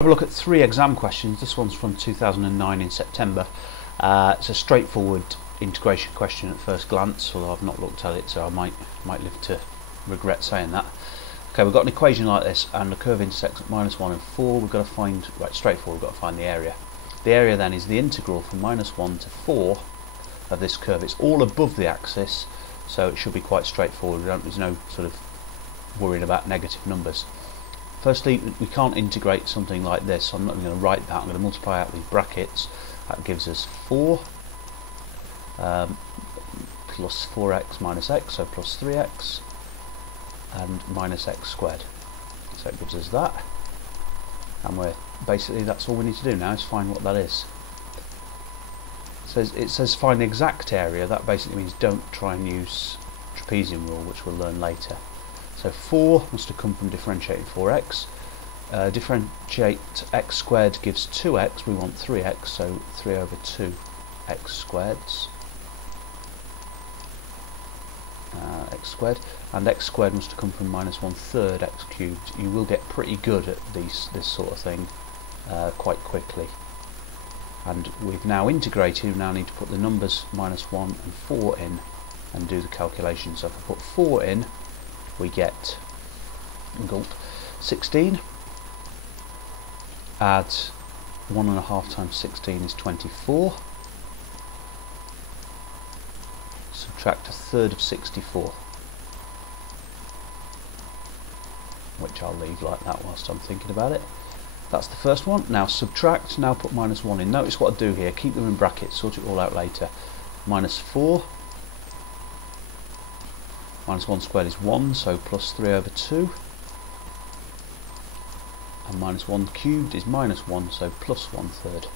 Have a look at 3 exam questions. This one's from 2009 in September. It's a straightforward integration question at first glance, although I've not looked at it, so I might live to regret saying that. Okay, we've got an equation like this, and the curve intersects at -1 and 4. We've got to find, right, straightforward, we've got to find the area. The area then is the integral from -1 to 4 of this curve. It's all above the axis, so it should be quite straightforward. There's no sort of worrying about negative numbers. Firstly, we can't integrate something like this, so I'm not going to write that. I'm going to multiply out these brackets. That gives us 4 plus 4x minus x, so plus 3x, and minus x squared. So it gives us that, and basically that's all we need to do now is find what that is. It says find the exact area. That basically means don't try and use trapezium rule, which we'll learn later. So 4 must have come from differentiating 4x. Differentiate x squared gives 2x. We want 3x, so 3 over 2 x squared. X squared, and x squared must have come from -1/3 x cubed. You will get pretty good at this sort of thing quite quickly. And we've now integrated. We now need to put the numbers -1 and 4 in and do the calculation. So if I put 4 in, we get 16. Add 1.5 times 16 is 24. Subtract 1/3 of 64, which I'll leave like that whilst I'm thinking about it. That's the first one. Now subtract, now put -1 in. Notice what I do here, keep them in brackets, sort it all out later. -4, -1 squared is 1, so plus 3 over 2. And -1 cubed is -1, so plus 1/3.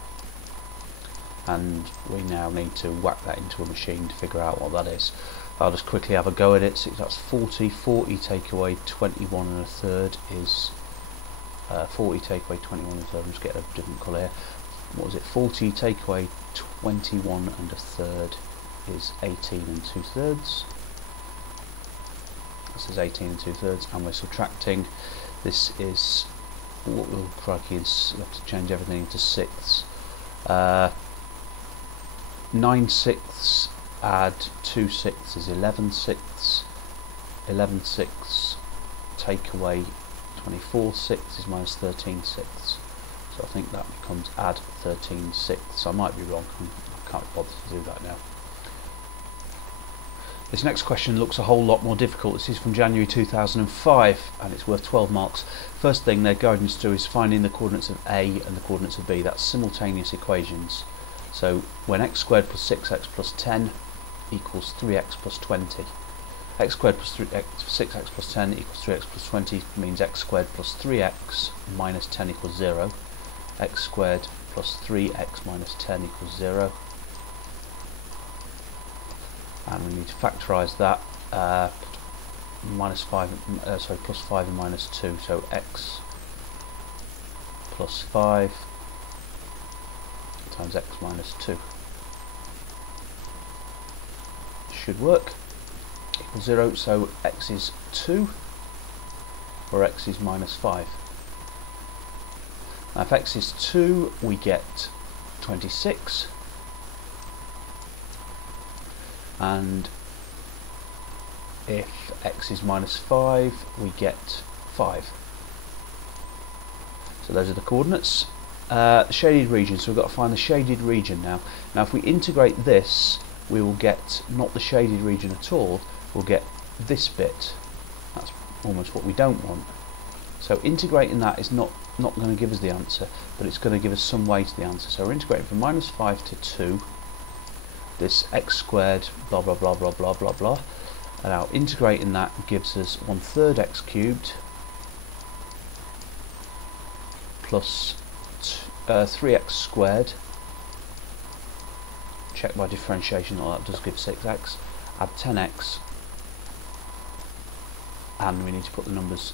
And we now need to whack that into a machine to figure out what that is. I'll just quickly have a go at it. So that's 40. 40 take away 21 1/3 is 40 take away 21 1/3. I'm just getting a different colour here. What was it? 40 take away 21 1/3 is 18 2/3. This is 18 2/3, and we're subtracting. This is what we'll crikey is. We have to change everything into sixths. 9 sixths add 2 sixths is 11 sixths. 11 sixths take away 24 sixths is -13 sixths. So I think that becomes add 13 sixths. I might be wrong. I can't bother to do that now. This next question looks a whole lot more difficult. This is from January 2005 and it's worth 12 marks. First thing they're guiding us to is finding the coordinates of A and the coordinates of B. That's simultaneous equations. So when x squared plus 6x plus 10 equals 3x plus 20. X squared plus 6x plus 10 equals 3x plus 20 means x squared plus 3x minus 10 equals 0. X squared plus 3x minus 10 equals 0. And we need to factorise that. Plus 5 and minus 2, so x plus 5 times x minus 2 should work, equals 0, so x is 2 or x is -5. Now if x is 2 we get 26, and if x is -5 we get 5. So those are the coordinates. Shaded region, so we've got to find the shaded region now. Now if we integrate this, we will get not the shaded region at all, we'll get this bit. That's almost what we don't want. So integrating that is not going to give us the answer, but it's going to give us some way to the answer. So we're integrating from -5 to 2, this x squared blah blah blah blah blah blah blah, and now integrating that gives us 1/3 x cubed plus 3x squared. Check by differentiation, all that does give 6x. Add 10x, and we need to put the numbers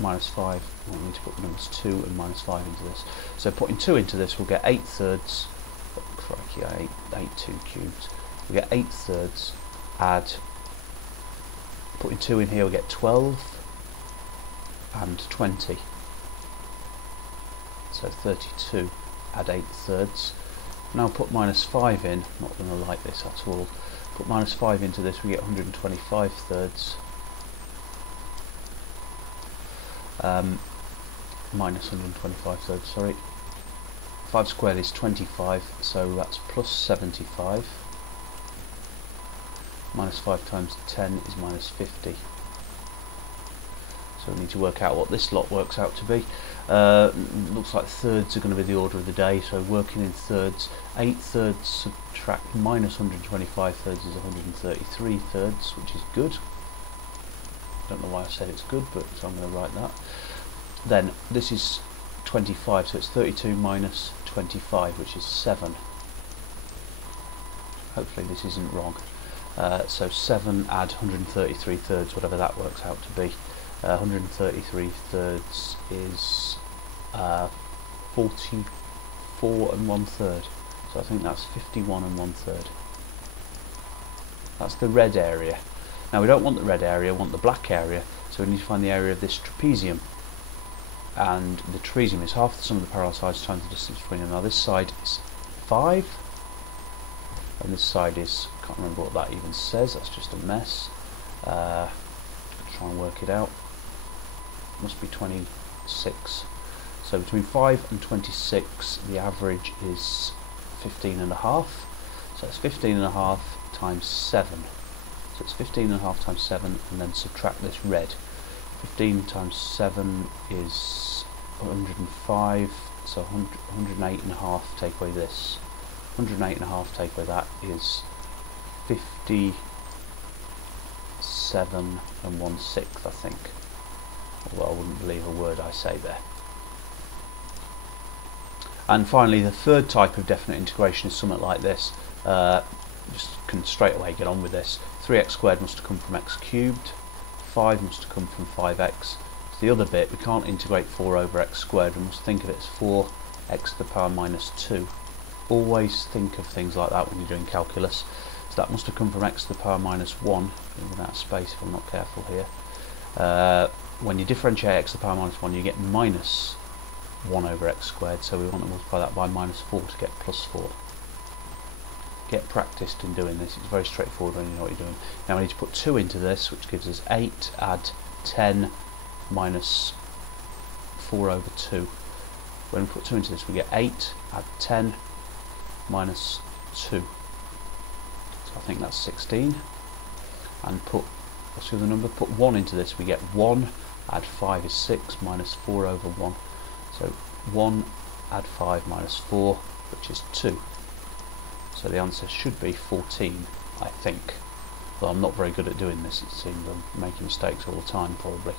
-5. We need to put the numbers 2 and -5 into this. So putting 2 into this, we'll get 8/3. Oh, crikey, 8 2 cubed. We get 8/3. Add, putting 2 in here, we get 12 and 20. so 32, add 8 thirds. Now put minus 5 in, not going to like this at all. Put minus 5 into this, we get 125 thirds. Minus 125 thirds, sorry. 5 squared is 25, so that's plus 75. Minus 5 times 10 is minus 50. So we need to work out what this lot works out to be. Looks like thirds are going to be the order of the day, so working in thirds, 8 thirds subtract minus 125 thirds is 133 thirds, which is good. Don't know why I said it's good, but so I'm going to write that. Then this is 25, so it's 32 minus 25, which is 7. Hopefully this isn't wrong. So 7 add 133 thirds, whatever that works out to be. 133 thirds is 44 and 1/3. So I think that's 51 and 1/3. That's the red area. Now we don't want the red area, we want the black area, so we need to find the area of this trapezium. And the trapezium is half the sum of the parallel sides times the distance between them. Now this side is 5, and this side is, can't remember what that even says, that's just a mess. Try and work it out. Must be 26. So between 5 and 26 the average is 15.5. So it's 15.5 times 7. So it's 15.5 times 7, and then subtract this red. 15 times 7 is 105, so 108.5, take away this. 108.5 take away that is 57 and 1/6, I think. Although I wouldn't believe a word I say there. And finally, the third type of definite integration is something like this. Just can straight away get on with this. 3x squared must come from x cubed. 5 must come from 5x. So the other bit, we can't integrate 4 over x squared, we must think of it as 4x to the power minus 2. Always think of things like that when you're doing calculus. So that must have come from x to the power minus 1, without space if I'm not careful here. When you differentiate x to the power minus 1, you get minus 1 over x squared, so we want to multiply that by minus 4 to get plus 4. Get practiced in doing this, it's very straightforward when you know what you're doing. Now we need to put 2 into this, which gives us 8, add 10 minus 4 over 2. When we put 2 into this, we get 8, add 10 minus 2. So I think that's 16. And put, what's the other number? Put 1 into this, we get 1, add 5 is 6, minus 4 over 1. So 1, add 5 minus 4, which is 2. So the answer should be 14, I think. Though I'm not very good at doing this, it seems I'm making mistakes all the time, probably.